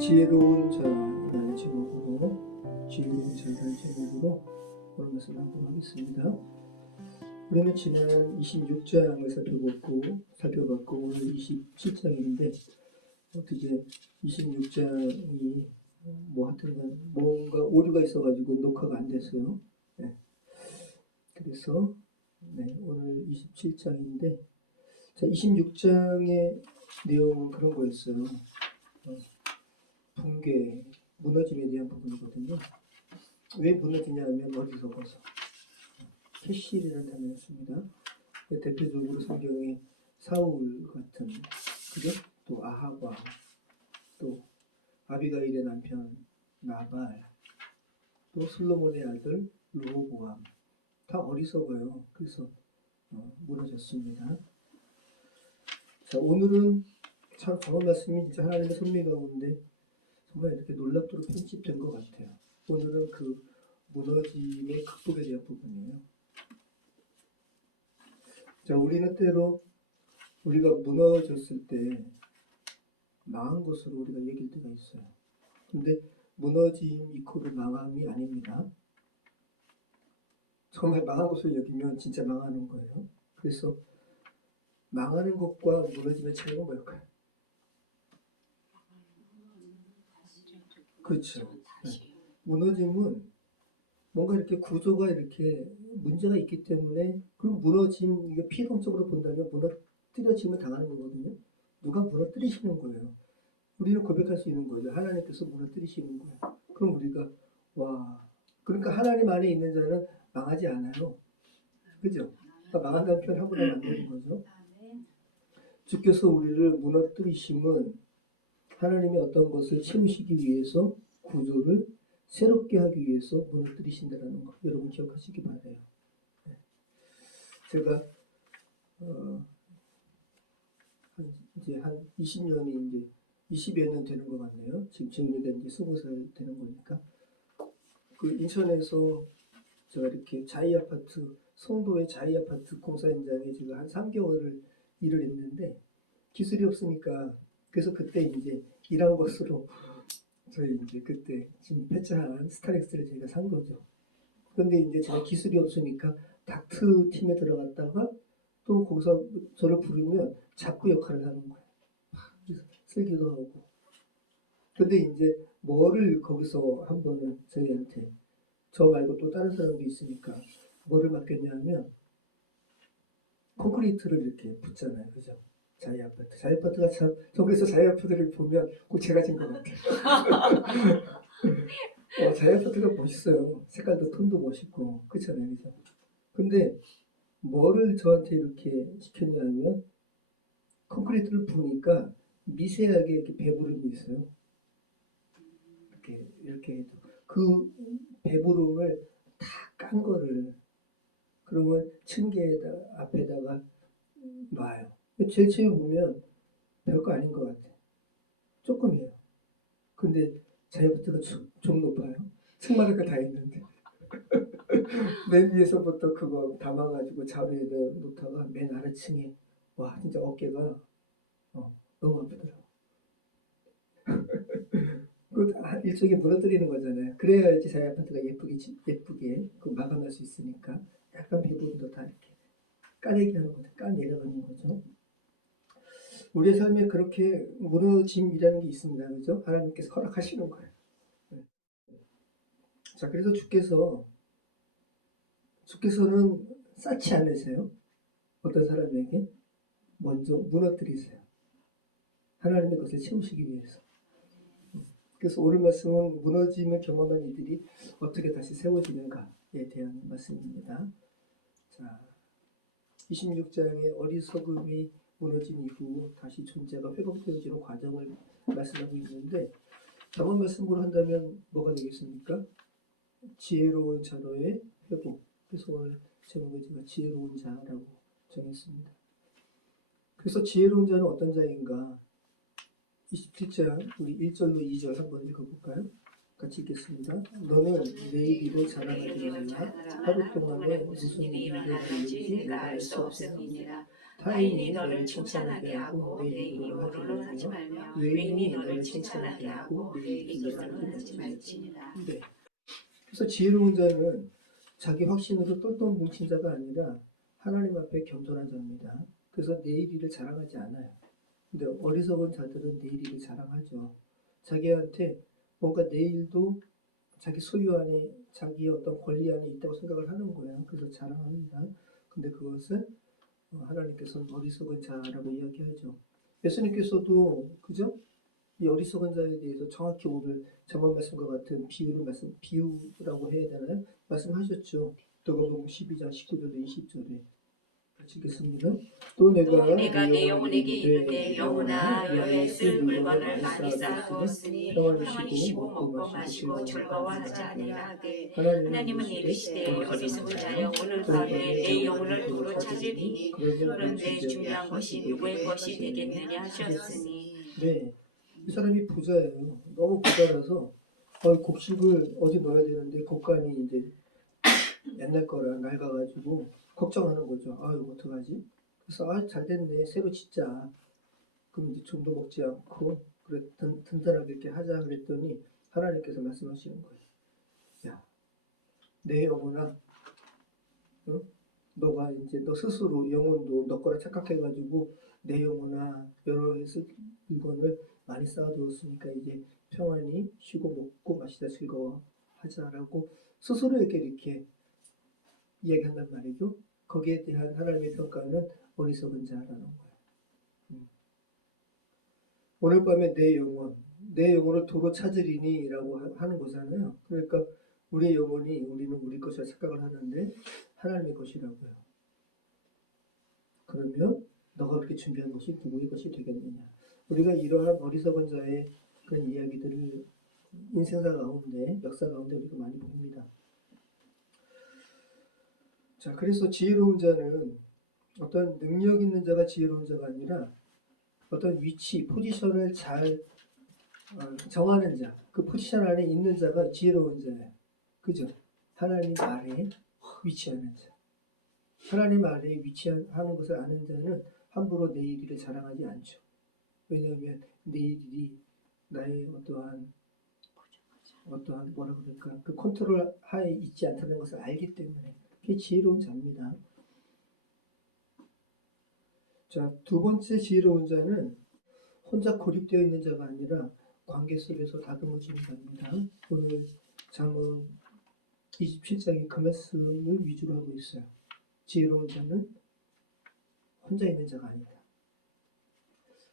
지혜로운 자라는 제목으로 오늘 말씀을 하도록 하겠습니다. 우리는 지난 26장을 살펴봤고 오늘 27장인데 어떻게 26장이 하여튼간 뭔가 오류가 있어가지고 녹화가 안 됐어요. 네. 그래서 오늘 27장인데 26장의 내용은 그런 거였어요. 붕괴, 무너짐에 대한 부분이거든요. 왜 무너지냐 하면 어디서 벗어? 캐실이라는 단어였습니다. 대표적으로 성경에 사울 같은 그죠? 또 아합과 또 아비가일의 남편 나발, 또 솔로몬의 아들 르호보암 다 어리석어요. 그래서 무너졌습니다. 자, 오늘은 참 좋은 말씀이 진짜 하나님의 섭리 가운데 정말 이렇게 놀랍도록 편집된 것 같아요. 오늘은 그 무너짐의 극복에 대한 부분이에요. 자, 우리는 때로 우리가 무너졌을 때 망한 것으로 우리가 얘기할 때가 있어요. 근데 무너짐 이코르 망함이 아닙니다. 정말 망한 것으로 여기면 진짜 망하는 거예요. 그래서 망하는 것과 무너짐의 차이가 뭘까요? 그렇죠. 무너짐은 뭔가 이렇게 구조가 이렇게 문제가 있기 때문에 그럼 무너짐, 이게 피동적으로 본다면 무너뜨려짐을 당하는 거거든요. 누가 무너뜨리시는 거예요. 우리는 고백할 수 있는 거죠. 하나님께서 무너뜨리시는 거예요. 그럼 우리가 그러니까 하나님 안에 있는 자는 망하지 않아요. 그죠? 그러니까 망한다는 표현 하고 나면 안 되는 거죠. 주께서 우리를 무너뜨리심은 하나님이 어떤 것을 채우시기 위해서 구조를 새롭게 하기 위해서 무너뜨리신다는 거 여러분 기억하시기 바라요. 제가 한 20년이 이제 20여 년 되는 것 같네요. 지금 정리가 이제 20살 되는 거니까. 그 인천에서 제가 이렇게 자이아파트, 송도의 자이아파트 공사 현장에 제가 한 3개월을 일을 했는데 기술이 없으니까 그래서 그때 이제 일한 것으로 저희 이제 그때 지금 폐차한 스타렉스를 제가 산 거죠. 그런데 이제 제가 기술이 없으니까 닥트 팀에 들어갔다가 또 거기서 저를 부르면 작구 역할을 하는 거예요. 그래서 쓰기도 하고. 근데 이제 뭐를 거기서 한 번은 저희한테 저 말고 또 다른 사람도 있으니까 뭐를 맡겼냐면 콘크리트를 이렇게 붓잖아요. 그죠? 자이아파트. 자이아파트가 참, 저 그래서 자이아파트를 보면 꼭 제가 진 것 같아요. 자이아파트가 멋있어요. 색깔도 톤도 멋있고. 그렇잖아요. 그죠? 근데 뭐를 저한테 이렇게 시켰냐면 콘크리트를 부으니까 미세하게 이렇게 배부름이 있어요. 이렇게 해도 그 배부름을 다 깐 거를 그러면 층계에다 앞에다가 놔요. 제일 처음에 보면 별거 아닌 것 같아. 조금이에요. 근데 자이아파트가 좀 높아요. 층마다 다 있는데 맨 위에서부터 그거 담아가지고 자루에다 놓다가 맨 아래층에 와 진짜 어깨가 너무 아프더라고. 그 일종의 무너뜨리는 거잖아요. 그래야지 자이아파트가 예쁘게 그 마감할 수 있으니까 약간 배부분도 다 이렇게 까내기 하는 거죠. 까내려가는 거죠. 우리의 삶에 그렇게 무너짐이라는 게 있습니다. 그죠? 하나님께서 허락하시는 거예요. 자, 그래서 주께서는 쌓지 않으세요. 어떤 사람에게 먼저 무너뜨리세요. 하나님의 것을 채우시기 위해서. 그래서 오늘 말씀은 무너짐을 경험한 이들이 어떻게 다시 세워지는가에 대한 말씀입니다. 자, 26장의 어리석음이 무너진 이후 다시 존재가 회복되어지는 과정을 말씀하고 있는데 잘못 말씀으로 한다면 뭐가 되겠습니까? 지혜로운 자로의 회복. 그래서 오늘 제목을 제가 지혜로운 자라고 정했습니다. 그래서 지혜로운 자는 어떤 자인가? 27장 우리 1절로 2절 한번 읽어볼까요? 같이 읽겠습니다. 너는 내일 일을 자랑하지 말라. 하루 동안에 무슨 일이 일어날지 내가 알 수 없습니다. 타인이 너를 칭찬하게 하고 내 이유로는 하지 말며 외인이 너를 칭찬하게 하고 내 이익으로는 하지 말지니라. 네. 그래서 지혜로운 자는 자기 확신으로 똘똘 뭉친 자가 아니라 하나님 앞에 겸손한 자입니다. 그래서 내 일을 자랑하지 않아요. 근데 어리석은 자들은 내 일을 자랑하죠. 자기한테 뭔가 내 일도 자기 소유 안에 자기의 어떤 권리 안에 있다고 생각을 하는 거예요. 그래서 자랑합니다. 근데 그것은 하나님께서는 어리석은 자라고 이야기하죠. 예수님께서도 그죠? 이 어리석은 자에 대해서 정확히 오늘 저번 말씀과 같은 비유라고 해야 되나요? 말씀하셨죠. 누가복음 12장 19절로 20절에 같이 읽겠습니다. 또 내가 내 영혼에게 이르되 영혼아 여의 쓸 물건을 많이 쌓아두었으니 평안히 쉬고 먹고 마시고 즐거워하지 아니하되 하나님은 이르시되 어리석은 자여 오늘 밤에 내 영혼을 도로 찾으리니 그러면 내 중요한 것이 누구의 것이 되겠느냐 하셨으니. 네, 이 사람이 부자예요. 너무 부자라서 곡식을 어디 넣어야 되는데 곡간이 이제 옛날 거라 낡아가지고 걱정하는 거죠. 이거 어떡하지? 그래서 잘 됐네. 새로 짓자. 그럼 이제 좀도 먹지 않고 그래 든든하게 이렇게 하자 그랬더니 하나님께서 말씀하시는 거예요. 야, 내 영혼아, 응? 너가 이제 너 스스로 영혼도 너 거라 착각해가지고 내 영혼아 여러 해서 물건을 많이 쌓아두었으니까 이제 평안히 쉬고 먹고 마시다 즐거워하자라고 스스로에게 이렇게 이야기한단 말이죠. 거기에 대한 하나님의 평가는 어리석은 자라는 거예요. 오늘 밤에 내 영혼을 도로 찾으리니라고 하는 거잖아요. 그러니까 우리의 영혼이 우리는 우리 것이라 착각을 하는데 하나님의 것이라고요. 그러면 너가 그렇게 준비한 것이 누구의 것이 되겠느냐. 우리가 이러한 어리석은 자의 그런 이야기들을 인생사 가운데 역사 가운데 우리가 많이 봅니다. 자, 그래서 지혜로운 자는 어떤 능력 있는 자가 지혜로운 자가 아니라 어떤 위치, 포지션을 잘 정하는 자, 그 포지션 안에 있는 자가 지혜로운 자예요. 그죠? 하나님 아래에 위치하는 자. 하나님 아래에 위치하는 것을 아는 자는 함부로 내 일을 자랑하지 않죠. 왜냐하면 내 일이 나의 어떠한 뭐라 그럴까 그 컨트롤 하에 있지 않다는 것을 알기 때문에 그게 지혜로운 자입니다. 자, 두 번째 지혜로운 자는 혼자 고립되어 있는 자가 아니라 관계 속에서 다듬어지는 자입니다. 오늘 잠언 27장이 그 말씀을 위주로 하고 있어요. 지혜로운 자는 혼자 있는 자가 아니다.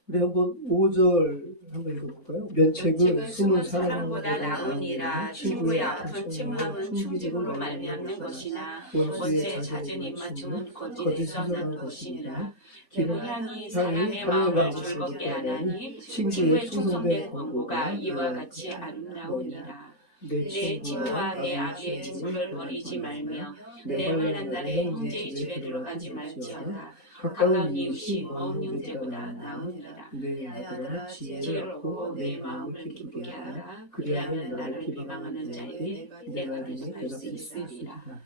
우리 한번 5절 한번 읽어볼까요? 면책은 숨은 사람보다 나으니라. 친구의 아픈 책망은 충직으로 말미암는 것이나 원수의 잦은 입맞춤은 거짓에서 난 것이니라. 기름 향이 사람의 마음을 즐겁게 하나니 친구의 충성된 권고가 이와 같이 아름다우니라. 내 친구와 내 아비의 친구를 버리지 말며 내 환난 날에 형제의 집에 들어가지 말지어다. 가까운 이웃이 먼 형제보다 나으니라. 내 아들아 지혜를 얻고 내 마음을 기쁘게 하라. 그리하면 나를 비방하는 자에게 내가 대답할 수 있으리라.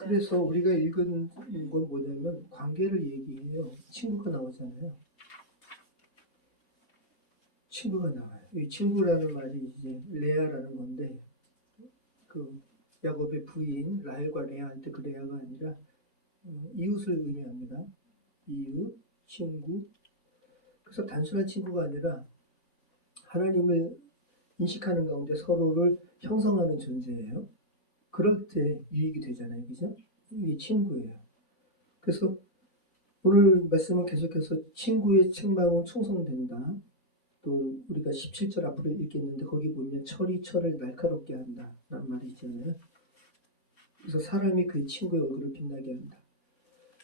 그래서 우리가 읽은 건 뭐냐면 관계를 얘기해요. 친구가 나오잖아요. 친구가 나와요. 이 친구라는 말이 이제 레아라는 건데 그 야곱의 부인 라헬과 레아한테 그 레아가 아니라 이웃을 의미합니다. 이웃, 친구. 그래서 단순한 친구가 아니라 하나님을 인식하는 가운데 서로를 형성하는 존재예요. 그럴 때 유익이 되잖아요. 그죠? 이게 친구예요. 그래서 오늘 말씀은 계속해서 친구의 책망은 충성된다. 또 우리가 17절 앞으로 읽겠는데 거기 보면 철이 철을 날카롭게 한다 라는 말이 있잖아요. 그래서 사람이 그의 친구의 얼굴을 빛나게 한다.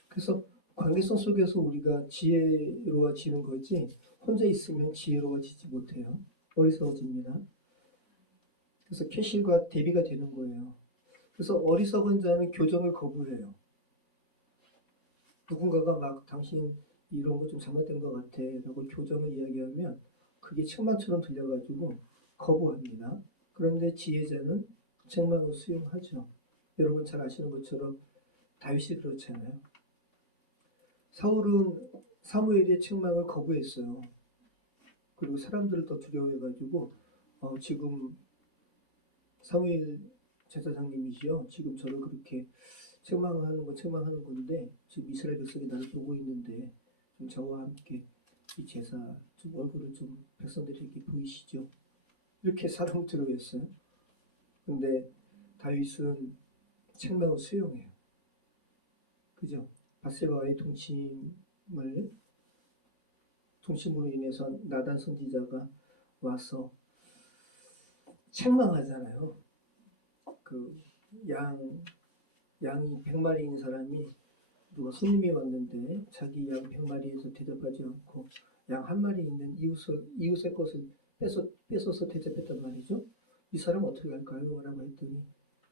그래서 관계성 속에서 우리가 지혜로워지는 거지 혼자 있으면 지혜로워지지 못해요. 어리석어집니다. 그래서 캐실과 대비가 되는 거예요. 그래서 어리석은 자는 교정을 거부해요. 누군가가 막 당신 이런 거 좀 잘못된 것 같아 라고 교정을 이야기하면 그게 책망처럼 들려가지고 거부합니다. 그런데 지혜자는 책망을 수용하죠. 여러분 잘 아시는 것처럼 다윗이 그렇잖아요. 사울은 사무엘의 책망을 거부했어요. 그리고 사람들을 더 두려워해가지고 지금 사무엘 제사장님이시요. 지금 저를 그렇게 책망하는 건데 지금 이스라엘 백성이 나를 보고 있는데 좀 저와 함께 이 제사 좀 얼굴을 좀 백성들에게 보이시죠. 이렇게 사람을 두려워했어요. 근데 다윗은 책망을 수용해요. 그죠? 바세바와의 동침으로 인해서 나단 선지자가 와서 책망하잖아요. 그 양이 100마리 있는 사람이 누가 손님이 왔는데 자기 양 100마리에서 대접하지 않고 양 한 마리 있는 이웃의 것을 뺏어서 대접했단 말이죠. 이 사람 어떻게 할까요? 라고 했더니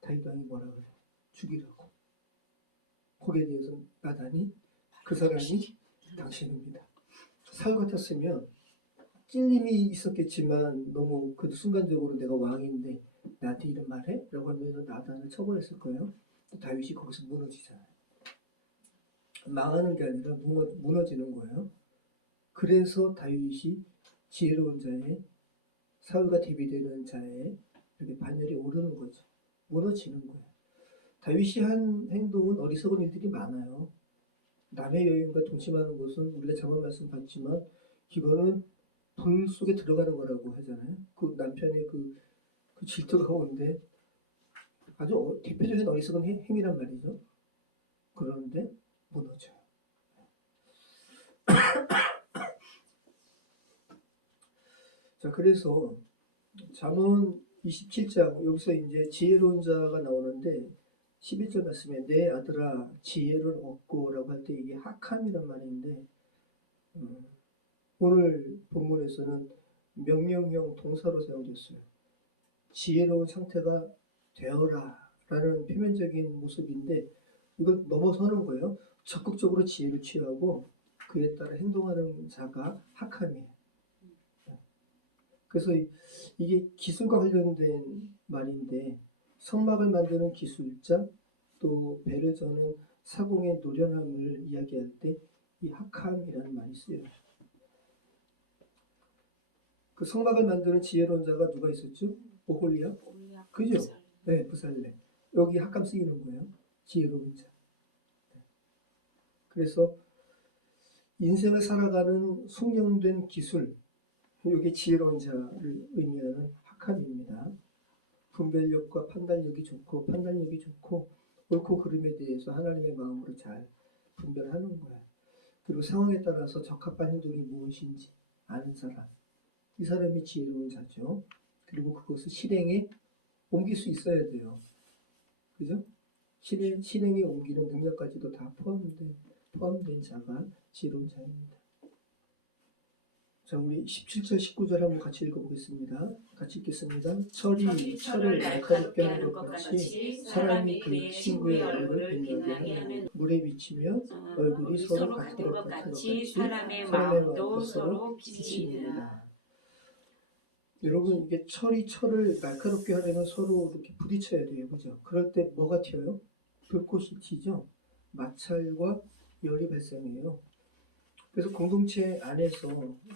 다윗 왕이 뭐라 그래요? 죽이라고. 거기에 대해서 나단이 그 사람이 당신입니다. 사울 같았으면 찔림이 있었겠지만 너무 그 순간적으로 내가 왕인데 나한테 이런 말해? 라고 하면서 나단을 처벌했을 거예요. 다윗이 거기서 무너지잖아요. 망하는 게 아니라 무너지는 거예요. 그래서 다윗이 지혜로운 자에 사울과 대비되는 자에 이렇게 반열에 오르는 거죠. 무너지는 거예요. 다윗이 한 행동은 어리석은 일들이 많아요. 남의 여인과 동침하는 것은 우리가 저번 말씀 봤지만 이거는 불 속에 들어가는 거라고 하잖아요. 그 남편의 그 질투 가운데 아주 대표적인 어리석은 행위란 말이죠. 그런데 무너져요. 자, 그래서 잠언 27장 여기서 이제 지혜로운 자가 나오는데 11절 말씀에 내 아들아 지혜를 얻고라고 할 때 이게 학함이란 말인데 오늘 본문에서는 명령형 동사로 사용됐어요. 지혜로운 상태가 되어라 라는 표면적인 모습인데 이걸 넘어서는 거예요. 적극적으로 지혜를 취하고 그에 따라 행동하는 자가 학함이에요. 그래서 이게 기술과 관련된 말인데 성막을 만드는 기술자 또 배를 저는 사공의 노련함을 이야기할 때 이 학함이라는 말이 쓰여요. 그 성막을 만드는 지혜로운 자가 누가 있었죠? 오홀리압? 그죠? 네, 부살레. 여기 학함 쓰이는 거예요. 지혜로운 자. 그래서 인생을 살아가는 숙련된 기술, 이게 지혜로운 자를 의미하는 학함입니다. 분별력과 판단력이 좋고 옳고 그름에 대해서 하나님의 마음으로 잘 분별하는 거예요. 그리고 상황에 따라서 적합한 행동이 무엇인지 아는 사람, 이 사람이 지혜로운 자죠. 그리고 그것을 실행에 옮길 수 있어야 돼요. 그죠? 실행에 옮기는 능력까지도 다 포함된 자가 지혜로운 자입니다. 자, 우리 17절, 19절 한번 같이 읽어보겠습니다. 같이 읽겠습니다. 철을 날카롭게 하는 것 같이 사람이 그 친구의 얼굴을 빛나게 하는 물에 비치며 얼굴이 서로 같은 것 같이 사람의 마음도 서로 비치느니라. 여러분 이게 철을 날카롭게 하려면 서로 이렇게 부딪혀야 돼요. 그죠? 그럴 때 뭐가 튀어요? 불꽃이 튀죠? 마찰과 열이 발생해요. 그래서 공동체 안에서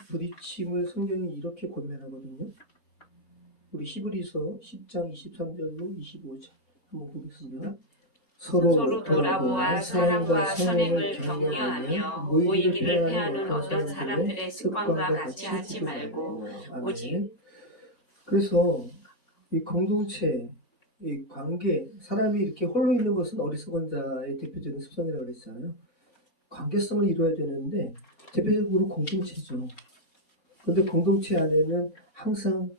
부딪힘을 성경이 이렇게 권면하거든요. 우리 히브리서 10장 23절로 25절 한번 보겠습니다. 서로 돌아보아 사랑과 선행을 격려하며 모이기를 패하는 어떤 사람들의 습관과 같이 하지 말고 오직 그래서 이 공동체, 이 관계, 사람이 이렇게 홀로 있는 것은 어리석은 자의 대표적인 습성이라고 그랬잖아요. 관계성을 이루어야 되는데 대표적으로 공동체죠. 그런데 공동체 안에는 항상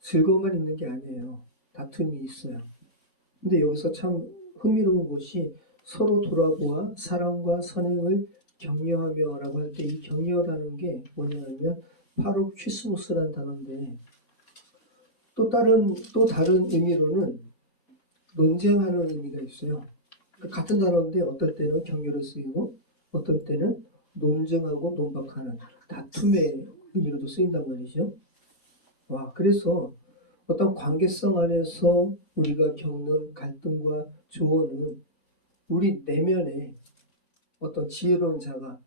즐거움만 있는 게 아니에요. 다툼이 있어요. 근데 여기서 참 흥미로운 것이 서로 돌아보아 사랑과 선행을 격려하며 라고 할 때 이 격려라는 게 뭐냐면 바로 퀴스모스라는 단어인데 또 다른 의미로는 논쟁하는 의미가 있어요. 그러니까 같은 단어인데 어떨 때는 격려를 쓰이고 어떨 때는 논쟁하고 논박하는 다툼의 의미로도 쓰인단 말이죠. 그래서 어떤 관계성 안에서 우리가 겪는 갈등과 조언은 우리 내면에 어떤 지혜로운 자가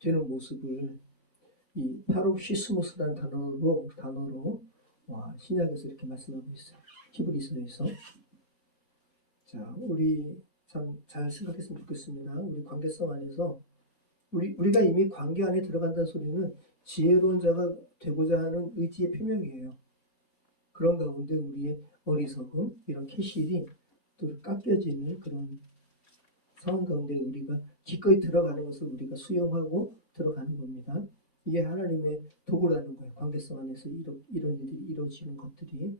되는 모습을 이 파롭시스모스라는 단어로 신약에서 이렇게 말씀하고 있어요. 히브리서에서. 자, 우리 참 잘 생각했으면 좋겠습니다. 우리 관계성 안에서 우리가 이미 관계 안에 들어간다는 소리는 지혜로운 자가 되고자 하는 의지의 표명이에요. 그런 가운데 우리의 어리석음, 이런 캐실이 또 깎여지는 그런 상황 가운데 우리가 기꺼이 들어가는 것을 우리가 수용하고 들어가는 겁니다. 이게 하나님의 도구라는 거예요. 관계성 안에서 이런 일이 이루어지는 것들이.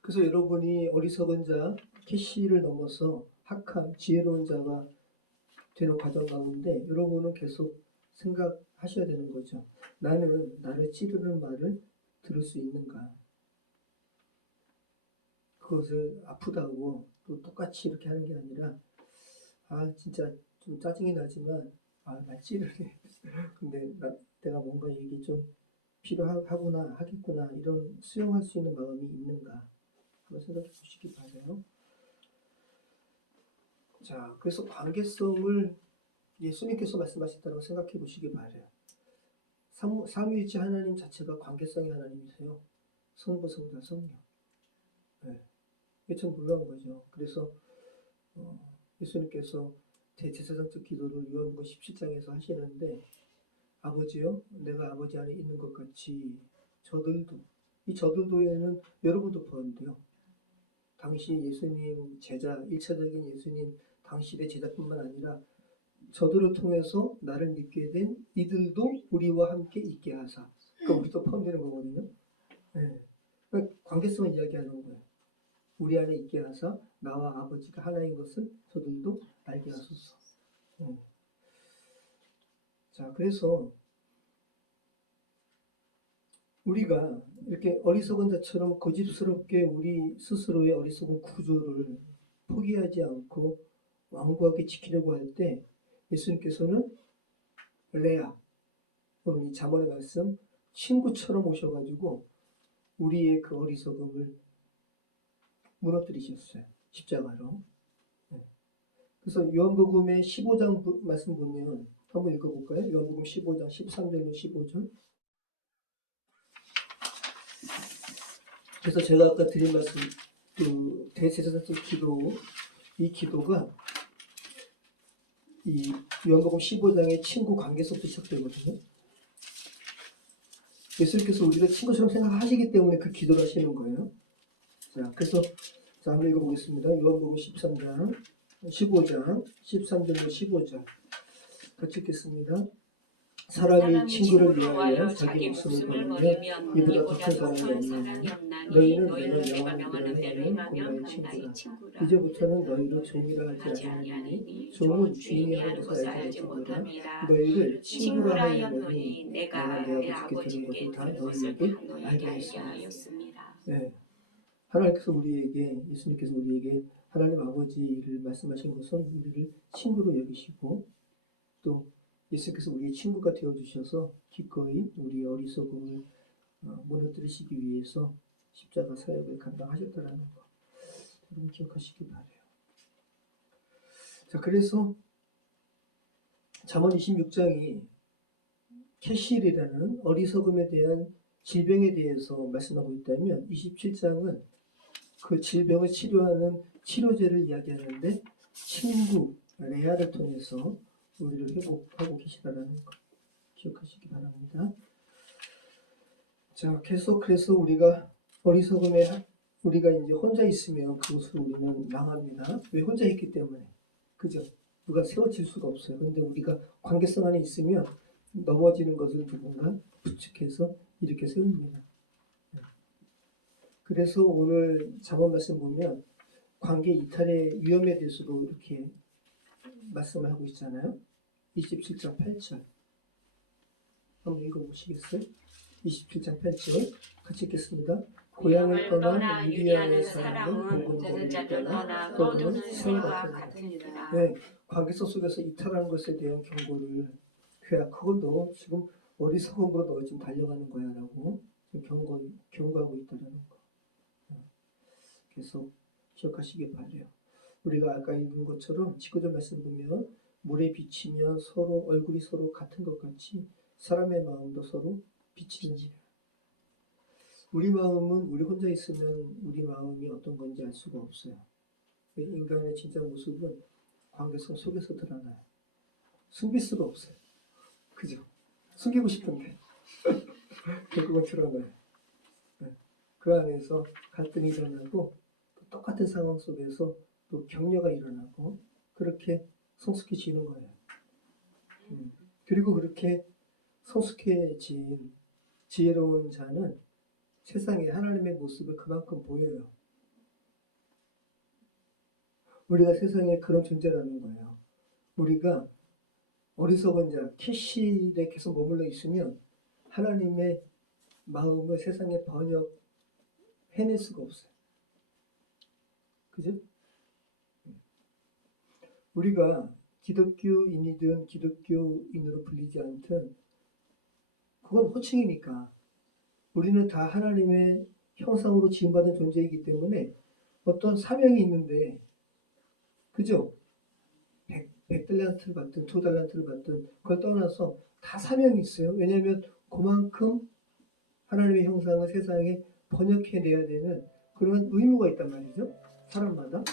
그래서 여러분이 어리석은 자, 캐시를 넘어서 학한 지혜로운 자가 되는 과정 가운데 여러분은 계속 생각하셔야 되는 거죠. 나는 나를 찌르는 말을 들을 수 있는가? 그것을 아프다고 또 똑같이 이렇게 하는 게 아니라 진짜 좀 짜증이 나지만 나 찌르네. 근데 내가 뭔가 이게 좀 필요하구나 하겠구나 이런 수용할 수 있는 마음이 있는가 한번 생각해 보시기 바라요. 자, 그래서 관계성을 예수님께서 말씀하셨다고 생각해 보시기 바라요. 삼위일체 하나님 자체가 관계성의 하나님이세요. 성부, 성자, 성령. 네. 이게 참 놀라운 거죠. 그래서 예수님께서 대제사장적 기도를 요한복음 17장에서 하시는데 아버지요, 내가 아버지 안에 있는 것 같이 저들도, 이 저들도에는 여러분도 포함돼요. 당시 예수님 제자, 1차적인 예수님 당시의 제자뿐만 아니라 저들을 통해서 나를 믿게 된 이들도 우리와 함께 있게 하사. 그러니까 우리도 포함되는 거거든요. 네. 그러니까 관계성을 이야기하는 거예요. 우리 안에 있게 하사 나와 아버지가 하나인 것을 저들도 알게 하소서. 자, 그래서 우리가 이렇게 어리석은 자처럼 고집스럽게 우리 스스로의 어리석은 구조를 포기하지 않고 완고하게 지키려고 할 때 예수님께서는 레아, 오늘 이 잠언의 말씀 친구처럼 오셔가지고 우리의 그 어리석음을 무너뜨리셨어요. 십자가로. 그래서 요한복음의 15장 말씀 보면 한번 읽어볼까요? 요한복음 15장 13절로 15절. 그래서 제가 아까 드린 말씀, 그 대제사장적 기도, 이 기도가 이 요한복음 15장의 친구 관계에서부터 시작되거든요. 예수님께서 우리가 친구처럼 생각하시기 때문에 그 기도를 하시는 거예요. 자, 그래서 한번 읽어보겠습니다. 요한복음 13장, 15장, 13절로 15절. 같이 읽겠습니다. 사람이 친구를 위하여 자기 목숨을 버리면 이보다 더 큰 사랑이 없나니 너희는 내가 명하는 대로 행하면 나의 친구라. 이제부터는 너희로 종이라 하지 아니하니 종은 주인이 하는 것을 알지 못함이라. 너희를 친구라 하였노니 내가 내 아버지께 들은 것을 다 너희에게 알게 하였습니다. 네. 하나님께서 우리에게, 예수님께서 우리에게 하나님 아버지를 말씀하신 것은 우리를 친구로 여기시고 또 예수께서 우리의 친구가 되어주셔서 기꺼이 우리의 어리석음을 무너뜨리시기 위해서 십자가 사역을 감당하셨다는 것 여러분 기억하시기 바라요. 자, 그래서 잠언 26장이 캐실이라는 어리석음에 대한 질병에 대해서 말씀하고 있다면 27장은 그 질병을 치료하는 치료제를 이야기하는데 친구 레아를 통해서 우리를 회복하고 계시다는 것 기억하시기 바랍니다. 자, 계속 그래서 우리가 어리석음에 우리가 이제 혼자 있으면 그것으로 우리는 망합니다. 왜 혼자 있기 때문에. 그죠? 누가 세워질 수가 없어요. 그런데 우리가 관계성 안에 있으면 넘어지는 것을 누군가 부축해서 이렇게 세웁니다. 그래서 오늘 잠언 말씀 보면 관계 이탈의 위험에 대해서도 이렇게 말씀을 하고 있잖아요. 27장 8절 한번 읽어보시겠어요? 27장 8절 같이 읽겠습니다. 고향을 떠나 유리하는 사람은 모든 자들 떠나 떠도는 새와 같으니라. 네, 관계성 속에서 이탈하는 것에 대한 경고를 그것도 지금 어리석음으로 너 지금 달려가는 거야 라고 경고하고 있다는 거. 계속 기억하시기 바래요. 우리가 아까 읽은 것처럼 19절 말씀 보면 물에 비치면 서로 얼굴이 서로 같은 것 같이 사람의 마음도 서로 비치느니라. 우리 마음은 우리 혼자 있으면 우리 마음이 어떤 건지 알 수가 없어요. 인간의 진짜 모습은 관계성 속에서 드러나요. 숨길 수가 없어요. 그죠? 숨기고 싶은데 결국은 드러나요. 그 안에서 갈등이 일어나고 또 똑같은 상황 속에서 또 격려가 일어나고 그렇게 성숙해지는 거예요. 그리고 그렇게 성숙해진 지혜로운 자는 세상에 하나님의 모습을 그만큼 보여요. 우리가 세상에 그런 존재라는 거예요. 우리가 어리석은 자, 캐시에 계속 머물러 있으면 하나님의 마음을 세상에 해낼 수가 없어요. 그죠? 우리가 기독교인이든 기독교인으로 불리지 않든 그건 호칭이니까 우리는 다 하나님의 형상으로 지음받은 존재이기 때문에 어떤 사명이 있는데 그죠? 100달란트를 받든 2달란트를 받든 그걸 떠나서 다 사명이 있어요. 왜냐하면 그만큼 하나님의 형상을 세상에 번역해내야 되는 그런 의무가 있단 말이죠. 사람마다.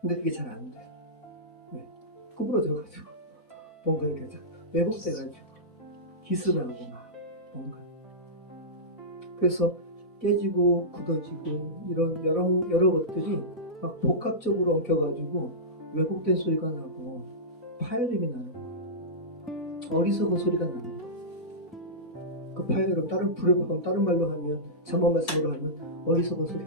근데 그게 잘 안 돼요. 네. 구부러져가지고 뭔가 이렇게 왜곡돼가지고 기스나고 막 뭔가 그래서 깨지고 굳어지고 이런 여러 것들이 막 복합적으로 엉켜가지고 왜곡된 소리가 나고 파열음이 나는 거예요. 어리석은 소리가 나는 거예요. 그 파열음 다른 말로 하면 전문 말씀으로 하면 어리석은 소리.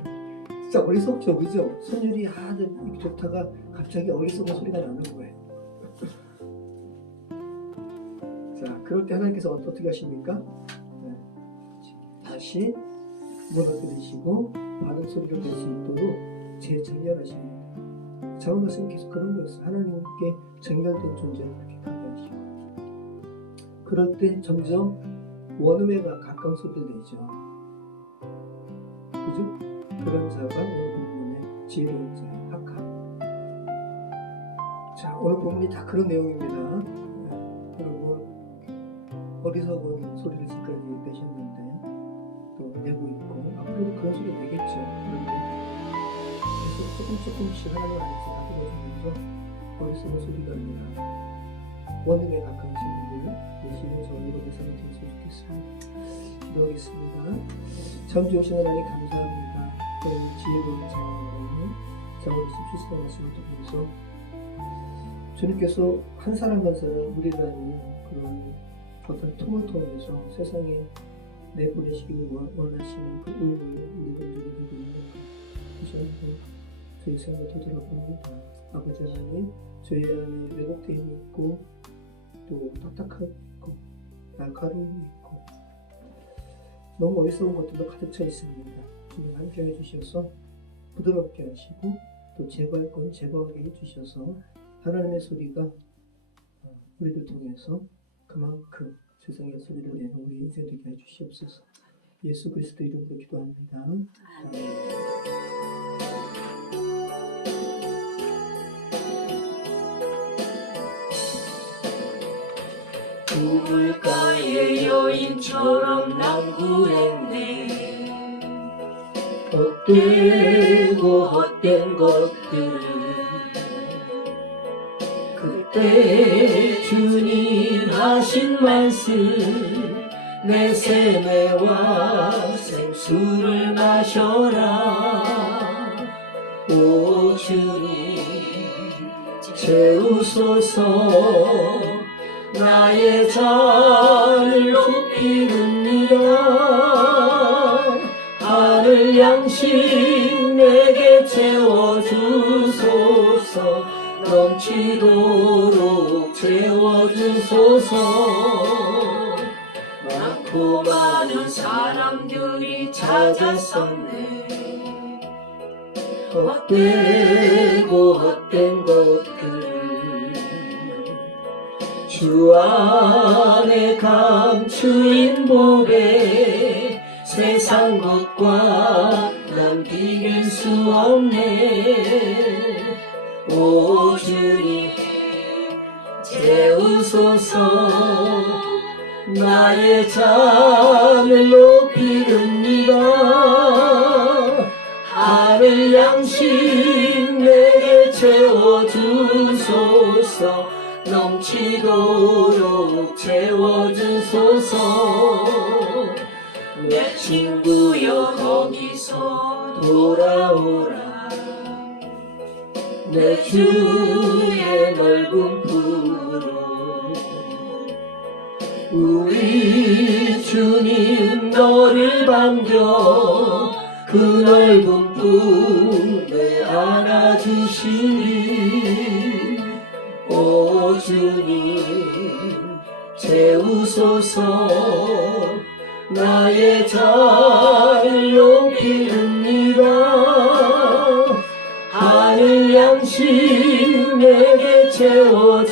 진짜 어리석죠, 그죠? 선율이 아주 좋다가 갑자기 어리석은 소리가 나는 거예요. 자, 그럴 때 하나님께서 어떻게 하십니까? 네. 다시 무너뜨리시고 바른 소리로 낼 수 있도록 재정렬하십니다. 자원 말씀은 계속 그런 거였어요. 하나님께 정렬된 존재를 그렇게 가게 하시고 그럴 때 점점 원음에 가까운 소리를 내죠. 그죠? 그런 자가 오늘 본문의 지혜로운 자의 학합. 자, 오늘 본문이 다 그런 내용입니다. 여러분 어리석은 소리를 지금까지 내셨는데 또 내고 있고 앞으로도 그런 소리 내겠죠. 그런데 계속 조금씩 하나님 안에서 다듬어주면서 어리석은 소리가 아니라 원음에 가까운 소리를 내시는 저희로 대상이 되었으면 좋겠습니다. 기도하겠습니다. 참 좋으신 하나님 감사합니다. 지혜로운 자녀는 자원의 실수의 말씀을 통해서 주님께서 한 사람 한 사람 우리라는 그런 어떤 통을 통해서 세상에 내보내시기를 원하시는 그 의를 우리가 누리고 있는 것입니다. 저희 생각을 되돌아봅니다. 아버지 하나님, 저희 안에 왜곡됨이 있고 또 딱딱하고 날카로움이 있고 너무 어리석은 것들도 가득 차 있습니다. 주님 함께해 주셔서 부드럽게 하시고 또 제거할 건 제거하게 해주셔서 하나님의 소리가 우리를 통해서 그만큼 세상의 소리를 내는 우리 인생 되게 해주시옵소서. 예수 그리스도 이름으로 기도합니다. 우물가의 여인처럼 난 구했네. 헛되고 헛된 것들 그때 주님 하신 말씀 내 세매와 생수를 마셔라. 오 주님 채우소서. 나의 잔을 높이느니라. 하늘 양식 내게 채워주소서. 넘치도록 채워주소서. 많고 많은 사람들이 찾았었네. 헛되고 헛된 것들 주 안에 감추인 복에 세상 것과 난 비길 수 없네. 오 주님 나의 잔을 높이 듭니다. 하늘 양식 내게 채워주소서. 넘치도록 채워주소서. 내 친구여 거기서 돌아오라. 내 주의 넓은 품으로. 우리 주님 너를 반겨 그 넓은 품에 안아주시니. 오 주님 채우소서. 나의 잔을 높이 듭니다. 하늘 양식 내게 채워주소서.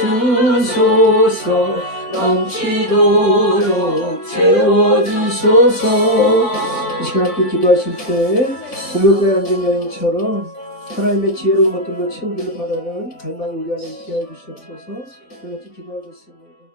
넘치도록 채워주소서. 이 시간 함께 기도하실 때 고물가에 앉은 여인처럼 하나님의 지혜로운 것들로 채우기를 바라는 갈망이 우리 안에 있게 하여 주시옵소서. 우리 같이 기도하겠습니다.